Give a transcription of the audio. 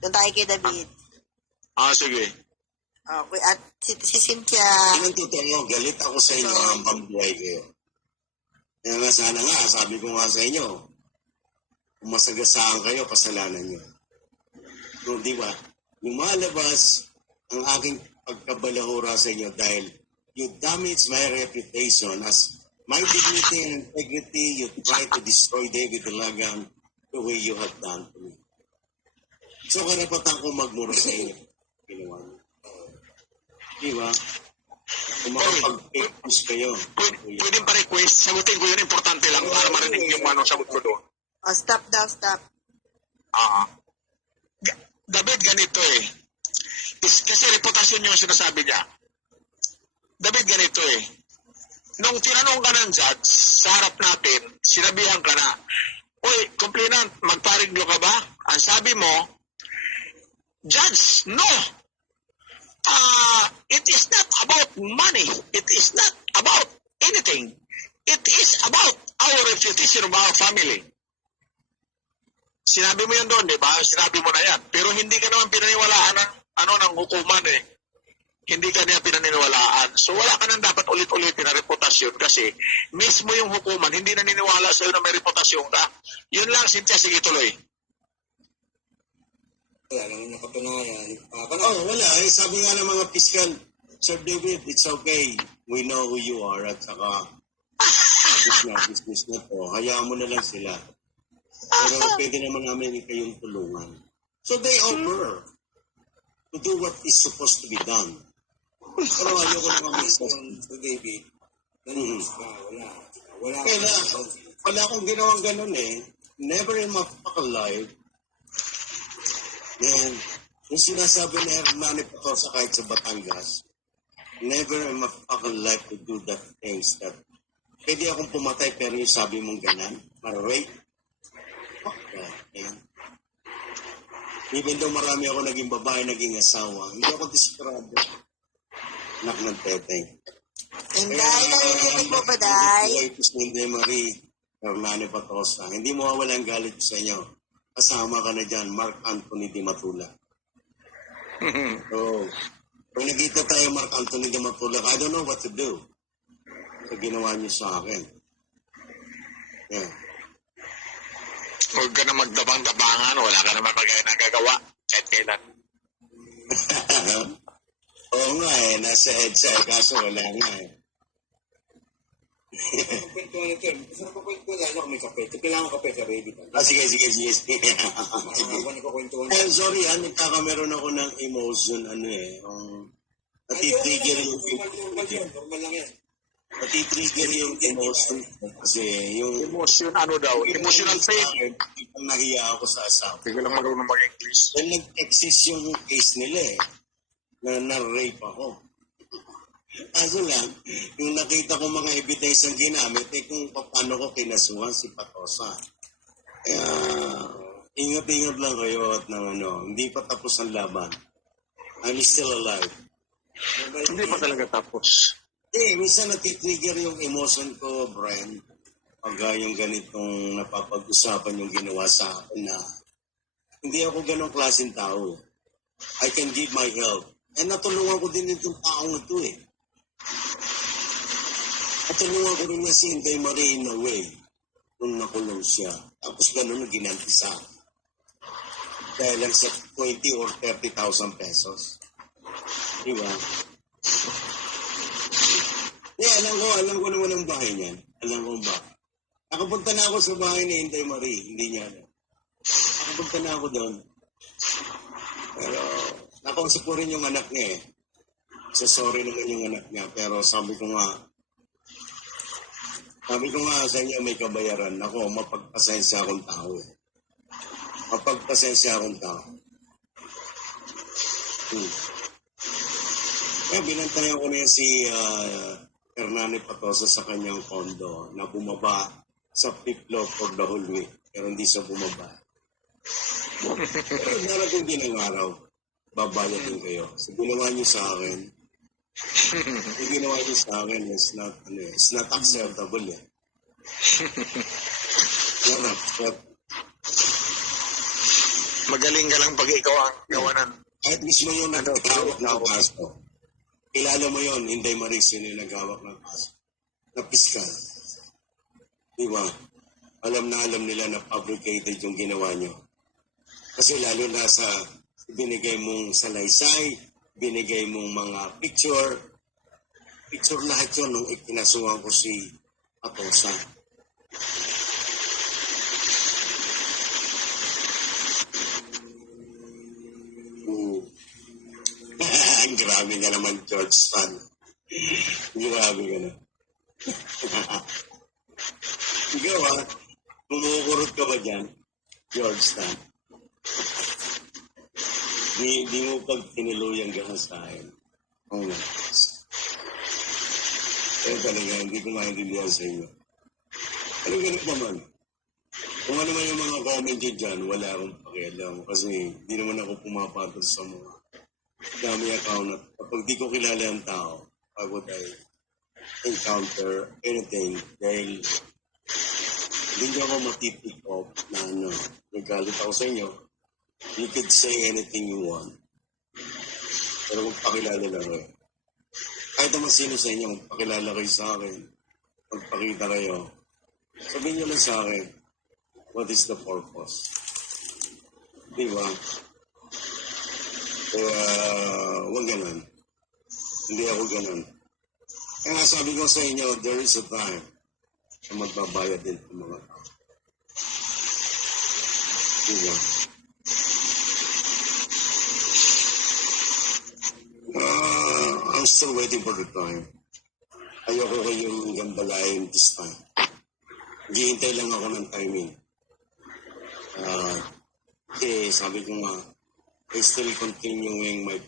Doon tayo kay David. Sige. Okay, at si Cynthia. Ang totoo, galit ako sa inyo ang pambuhay kayo. Kaya nga sana nga, sabi ko nga sa inyo, kung masagasaan kayo, kasalanan nyo. So, di ba? Lumalabas ang aking pagkabalahura sa inyo dahil you damage my reputation as my dignity and integrity. You try to destroy David Dalagang the way you have done to me. So, karapatan ko magmura sa inyo. Ginawa niyo. Di ba? Kung makapag-fake news kayo. Pwede pa request, sagutin ko yun, importante lang para marinig yung sagot ko doon. Stop daw, stop. David, ganito eh. Kasi reputasyon yung sinasabi niya. David, ganito eh. Nung tinanong ka ng judge, sa harap natin, sinabihan ka na, "Uy, complainant, magpariglo ka ba?" Ang sabi mo, "Judge, no! It is not about money. It is not about anything. It is about our reputation of our family." Sinabi mo yan doon, di ba? Sinabi mo na yan. Pero hindi ka naman pinaniwalaan ng hukuman eh. Hindi ka niya pinaniwalaan. So wala ka nang dapat ulit-ulitin na reputasyon kasi mismo yung hukuman hindi naniniwala sa'yo na may reputasyon ka. Yun lang, Cynthia, sige tuloy. Wala naman nakatunayan. Wala. Sabi nga ng mga piskal, Sir David, it's okay. We know who you are. At saka, business na to. Hayaan mo na lang sila. Pero pwede naman namin kayong tulungan. So they offer to do what is supposed to be done. Pero ayoko naman mismo. So David, Wala akong ginawang ganun eh. Never in my fucking life. And yung sinasabi ni Hernani Patosa kahit sa Batangas, never in my fucking life to do that things that pwede akong pumatay pero yung sabi mong ganan, ma-rape. Fuck that, man. Even though marami ako naging babae, naging asawa, hindi ako desperado. Anak ng teteng. And dahil narinig mo ba, Day? Ito si Inday Marie Hernani Patosa. Hindi mo walang galit sa inyo. Kasama ka na dyan, Mark Anthony Di Matula. So, kung nakita tayo Mark Anthony Di Matula, I don't know what to do. So, ginawa niyo sa akin. Yeah. Huwag ka na magdabang-dabangan, wala ka naman nagagawa kahit kailan. Oo nga eh, nasa EDSA eh, kaso wala nga eh. kwentuhan ito. Gusto ko kwentuhan lalo kung may kape. Kailangan ko kape sa ready pa. Sige. Habang nagkukwentuhan. Sorry nagkakameron ako ng emotion, natitrigger yung normal lang yan. natitrigger yung emotion kasi yung Emotion, daw? Emotional pain. nahiya ako sa asawa. Hindi ko lang marunong mag-English. Well, nag-exist yung case nila eh, na rape ako. Kaso lang, yung nakita ko mga evidence ang ginamit, kung paano ko kinasuhan si Patosa. Kaya, ingat-ingat lang kayo at hindi pa tapos ang laban. I'm still alive. Hindi pa talaga tapos. Minsan natitrigger yung emotion ko, Brian. Pag yung ganitong napapag-usapan yung ginawa sa akin na hindi ako ganong klaseng tao. I can give my help. And natulungan ko din itong taong ito eh. Natulungan ko rin niya si Inday Marie in a way nung nakulong siya. Tapos ganun na ginanti sa akin. Dahil lang sa 20 or 30,000 pesos. Diba? Alam ko naman ang bahay niyan. Alam ko ba? Nakapunta na ako sa bahay ni Inday Marie. Hindi niya alam. Nakapunta na ako doon. Pero, nakausap ko rin yung anak niya eh. Sorry naman yung anak niya. Pero sabi ko nga sa inyo may kabayaran. Ako, mapagpasensya akong tao eh. Mapagpasensya akong tao. Kaya binantayan ko na si Hernani Patosa sa kanyang kondo na bumaba sa 5th floor for the whole week. Pero hindi siya bumaba. Pero darating din ang araw, babayad din kayo. So, ginawa niyo sa akin. Ginawa niyo sa akin, it's not acceptable eh. Magaling ka lang pag ikaw ang gawanan. Kahit mismo yung nagtawag ng kaso. Kilala mo yon, Inday Maris, yun yung naghawak ng kaso. Na piskal. Di ba? Alam nila na fabricated yung ginawa nyo. Kasi lalo na sa binigay mong salaysay, binigay mong mga picture lahat yun nung ikinasuhan ko si Atosa. Grabe ka naman, George Stan. Grabe ka na. Ikaw kumukurot ka ba dyan, George Stan? Di mo pag tinuluyan ka sa akin. Oh my gosh. Kaya talaga, hindi ko maintindihan sa inyo. Ano ganit naman? Kung ano man yung mga comment nyo dyan, wala akong pakialam. Kasi di naman ako pumapatol sa mga dami account. Kapag di ko kilala ang tao, why would I encounter anything? Dahil hindi ako matipick off na nagalit ako sa inyo. You could say anything you want. Pero magpakilala lang kayo. Kahit naman sino sa inyo, magpakilala kayo sa akin. Magpakita kayo. Sabihin nyo lang sa akin, what is the purpose? Di ba? Kaya, huwag ganun. Hindi ako ganun. Kaya nga sabi ko sa inyo, there is a time na magbabayad din ng mga tao. Di ba? I'm still waiting for the time. Ayoko kayong gambalayin this time. Hihintay lang ako ng timing. Kasi sabi ko nga, I still continuing my